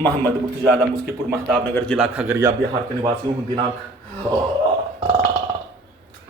मोहम्मद मुर्तजा आलम मुस्कीपुर महताबनगर जिला खगड़िया बिहार के निवासी हूँ। दिनांक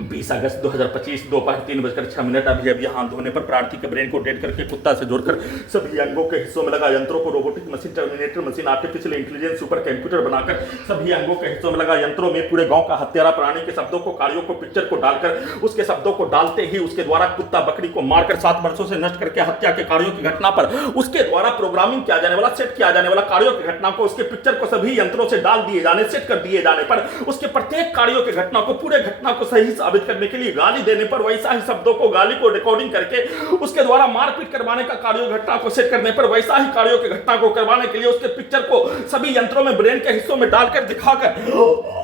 20 अगस्त 2025 दोपहर 3:06 अभी हाथ धोने पर प्रार्थी के ब्रेन को डेड करके कुत्ता से जोड़कर सभी अंगों के हिस्सों में लगा यंत्रों को robotic machine, terminator machine, artificial intelligence, super computer बनाकर सभी अंगों के हिस्सों में लगा यंत्रों में पूरे गांव का हत्यारा प्राणी के शब्दों को, कार्यों को, पिक्चर को डालकर उसके शब्दों को डालते ही उसके द्वारा कुत्ता बकरी को मारकर 7 वर्षों से नष्ट करके हत्या के कार्यों की घटना पर उसके द्वारा प्रोग्रामिंग किया जाने वाला, सेट किया जाने वाला कार्यों की घटना को, उसके पिक्चर को सभी यंत्रों से डाल दिए जाने, सेट कर दिए जाने पर उसके प्रत्येक कार्यों की घटना को, पूरे घटना को सही साबित करने के लिए गाली देने पर वैसा ही शब्दों को, गाली को रिकॉर्डिंग करके उसके द्वारा मारपीट करवाने का कार्यों घटना को सेट करने पर वैसा ही कार्यों की घटना को करवाने के लिए उसके पिक्चर को सभी यंत्रों में ब्रेन के हिस्सों में डालकर दिखाकर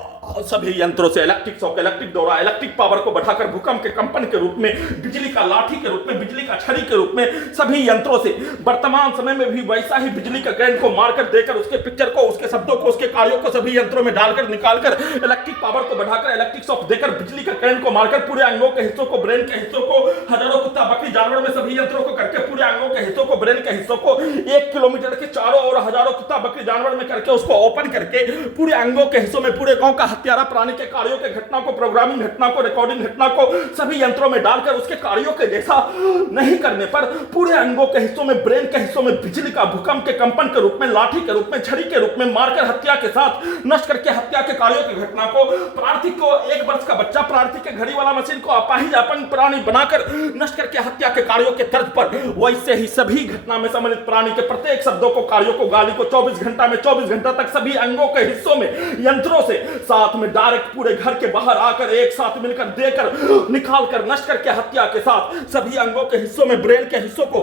सभी यंत्रों से इलेक्ट्रिक शॉक, इलेक्ट्रिक दौरा, इलेक्ट्रिक पावर को बढ़ाकर भूकंप के कंपन के रूप में, बिजली का लाठी के रूप में, बिजली का छड़ी के रूप में सभी यंत्रों से वर्तमान समय में भी वैसा ही बिजली का करंट को मारकर देकर उसके पिक्चर को, उसके शब्दों को, उसके कार्यों को सभी यंत्रों में डालकर निकालकर इलेक्ट्रिक पावर को बढ़ाकर इलेक्ट्रिक शॉक देकर बिजली का करंट को मारकर पूरे अंगों के हिस्सों को, ब्रेन के हिस्सों को, हजारों कुत्ता बकरी जानवर में सभी यंत्रों को करके पूरे अंगों के हिस्सों को, ब्रेन के हिस्सों को 1 किलोमीटर के चारों ओर हजारों कुत्ता बकरी जानवर में करके उसको ओपन करके पूरे अंगों के हिस्सों में पूरे गांव का हत्यारा प्राणी के कार्यों के घटना को, प्रोग्रामिंग घटना को, रिकॉर्डिंग घटना को सभी यंत्रों में डालकर उसके कार्यों के जैसा नहीं करने पर पूरे अंगों के हिस्सों में, ब्रेन के हिस्सों में बिजली का, भूकंप के कंपन के रूप में, लाठी के रूप में, छड़ी के रूप में मारकर हत्या के साथ नष्ट करके हत्या के कार्यों की घटना को, प्रार्थी को 1 वर्ष का बच्चा, प्रार्थी के घड़ी वाला मशीन को अपाहिज अपंग प्राणी बनाकर नष्ट करके हत्या के कार्यों के तर्ज पर वैसे ही सभी घटना में सम्मिलित प्राणी के प्रत्येक शब्दों को, कार्यों को, गाली को 24 घंटा तक सभी अंगों के हिस्सों में यंत्रों से साथ में डायरेक्ट पूरे घर के बाहर आकर एक साथ मिलकर देकर निकाल कर नष्ट करके हत्या के साथ सभी अंगों के हिस्सों में, ब्रेन के हिस्सों को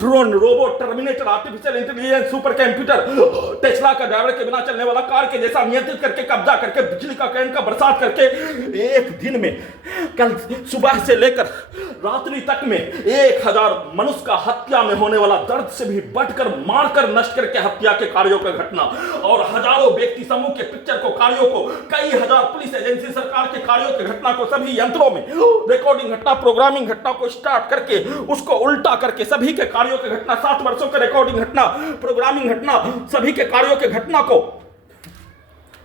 drone, robot, terminator, artificial intelligence, super computer, Tesla का ड्राइवर के बिना चलने वाला कार के जैसा नियंत्रित करके, कब्जा करके, बिजली का करंट का बरसात करके एक दिन में, कल सुबह से लेकर रात्रि तक में 1000 मनुष्य का हत्या में होने वाला दर्द से भी बढ़कर मारकर नष्ट करके हत्या के कार्यों का घटना और हजारों व्यक्ति समूह के पिक्चर को, कार्यों को, कई हजार पुलिस एजेंसी, सरकार के कार्यों की घटना को सभी यंत्रों में रिकॉर्डिंग घटना, प्रोग्रामिंग घटना को स्टार्ट करके उसको उल्टा करके सभी के कार्यों की घटना, 7 वर्षों के रिकॉर्डिंग घटना, प्रोग्रामिंग घटना, सभी के कार्यों की घटना को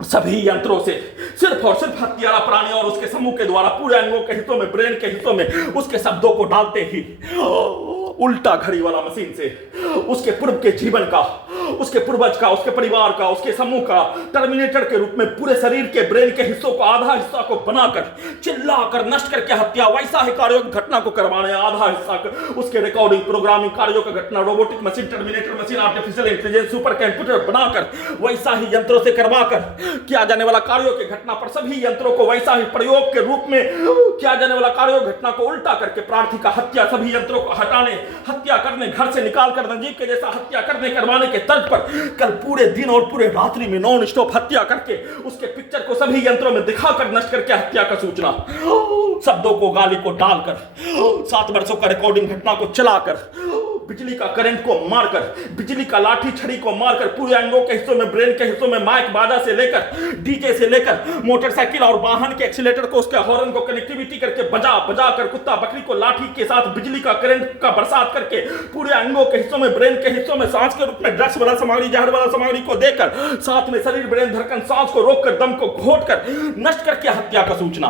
सभी यंत्रों से सिर्फ और सिर्फ हत्यारा प्राणी और उसके समूह के द्वारा पूरे अंगों के हिस्सों में, ब्रेन के हिस्सों में उसके शब्दों को डालते ही उल्टा घड़ी वाला मशीन से उसके पूर्व के जीवन का, उसके पूर्वज का, उसके परिवार का, उसके समूह का टर्मिनेटर के रूप में पूरे शरीर के, ब्रेन के हिस्सों को, आधा हिस्सा को बनाकर चिल्लाकर नष्ट करके हत्या, वैसा ही कार्यों की घटना को करवाने, आधा हिस्सा उसके रिकॉर्डिंग, प्रोग्रामिंग कार्यों का घटना, robotic machine, terminator machine, artificial intelligence, super computer बनाकर वैसा ही यंत्रों से करवाकर किया जाने वाला कार्यों की घटना पर सभी यंत्रों को वैसा ही प्रयोग के रूप में किया जाने वाला कार्यों घटना को उल्टा करके प्रार्थी का हत्या, सभी यंत्रों को हटाने, हत्या करने, घर से निकाल कर नजीब के जैसा हत्या करने करवाने के तर्ज पर कल पूरे दिन और पूरे रात्रि में नॉन स्टॉप हत्या करके उसके पिक्चर को सभी यंत्रों में दिखाकर नष्ट करके हत्या का सूचना, शब्दों को, गाली को डालकर 7 वर्षों का रिकॉर्डिंग घटना को चलाकर बिजली का करंट को मारकर, बिजली का लाठी छड़ी को मारकर पूरे अंगों के हिस्सों में, ब्रेन के हिस्सों में, माइक बाजा से लेकर, डीजे से लेकर, मोटरसाइकिल और वाहन के एक्सीलेटर को, उसके हॉर्न को कनेक्टिविटी करके बजा बजा कर कुत्ता बकरी को लाठी के साथ बिजली का करंट का बरसात करके पूरे अंगों के हिस्सों में, ब्रेन के हिस्सों में सांस के रूप में ड्रग्स वाला सामग्री, जहर वाला सामग्री को देकर साथ में शरीर, ब्रेन, धड़कन, सांस को रोककर, दम को घोट कर नष्ट करके हत्या का सूचना